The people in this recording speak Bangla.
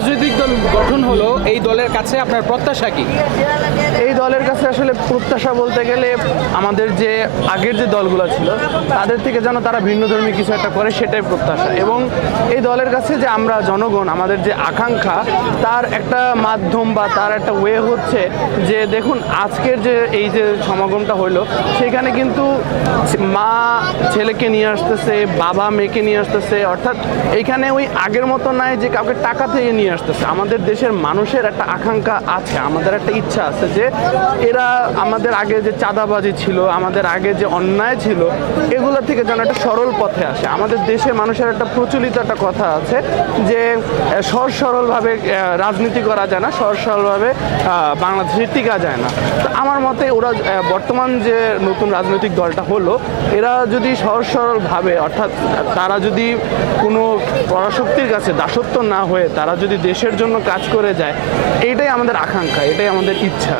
রাজনৈতিক দল গঠন হলো এই দলের কাছে আপনার প্রত্যাশা কি? এই দলের আসলে প্রত্যাশা বলতে গেলে আমাদের যে আগের যে দলগুলো ছিল, তাদের থেকে যেন তারা ভিন্ন ধর্মী কিছু একটা করে, সেটাই প্রত্যাশা। এবং এই দলের কাছে যে আমরা জনগণ, আমাদের যে আকাঙ্ক্ষা, তার একটা মাধ্যম বা তার একটা ওয়ে হচ্ছে যে, দেখুন, আজকের যে এই যে সমাগমটা হলো, সেখানে কিন্তু মা ছেলেকে নিয়ে আসতেছে, বাবা মেয়েকে নিয়ে আসতেছে, অর্থাৎ এইখানে ওই আগের মতো নাই যে কাউকে টাকা থেকে নিয়ে আসতেছে। আমাদের দেশের মানুষের একটা আকাঙ্ক্ষা আছে, আমাদের একটা ইচ্ছা আছে যে, এরা আমাদের আগে যে চাঁদাবাজি ছিল, আমাদের আগে যে অন্যায় ছিল, এগুলো থেকে যেন একটা সরল পথে আসে। আমাদের দেশের মানুষের একটা প্রচলিত একটা কথা আছে যে সহজ সরলভাবে রাজনীতি করা যায় না সহজ সরলভাবে বাংলাদেশে টিকা যায় না। তো আমার মতে ওরা বর্তমান যে নতুন রাজনৈতিক দলটা হলো, এরা যদি সহজ সরলভাবে অর্থাৎ তারা যদি কোনো পরাশক্তির কাছে দাসত্ব না হয়ে তারা যদি দেশের জন্য কাজ করে যায়, এইটাই আমাদের আকাঙ্ক্ষা, এটাই আমাদের ইচ্ছা।